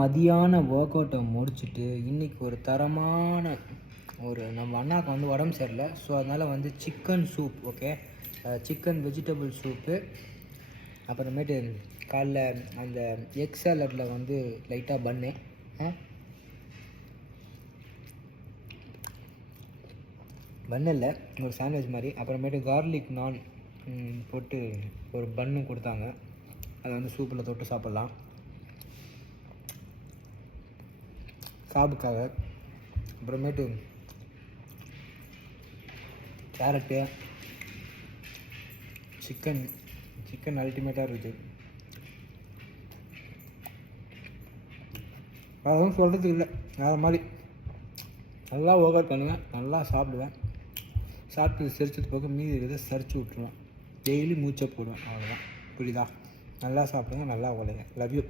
மதியான ஒர்க் அவுட்டை முடிச்சுட்டு இன்றைக்கி ஒரு தரமான நம்ம அண்ணாவுக்கு வந்து உடம்பு சரியில்லை. ஸோ அதனால் வந்து chicken soup, okay, chicken vegetable soup. அப்புறமேட்டு காலைல அந்த எக் சாலட்டில் வந்து லைட்டாக பன்னு, இல்லை ஒரு சாண்ட்விச் மாதிரி. அப்புறமேட்டு கார்லிக் நான் போட்டு ஒரு பன்னு கொடுத்தாங்க. அதை வந்து சூப்பில் தொட்டு சாப்பிட்லாம் சாப்புக்காக. அப்புறமேட்டு கேரட்டு, சிக்கன் அல்டிமேட்டாக இருக்குது. அதெல்லாம் சொல்கிறதுக்கு இல்லை, வேறு மாதிரி நல்லா ஒர்க் அவுட் பண்ணுவேன், நல்லா சாப்பிடுவேன். சாப்பிட்டு சிரிச்சது போக மீதி இருக்கிறத சரிச்சு விட்ருவேன். டெய்லி மூச்சை போடுவேன், அவ்வளோதான். புரியுதா? நல்லா சாப்பிடுங்க, நல்லா உழைங்க. Love you.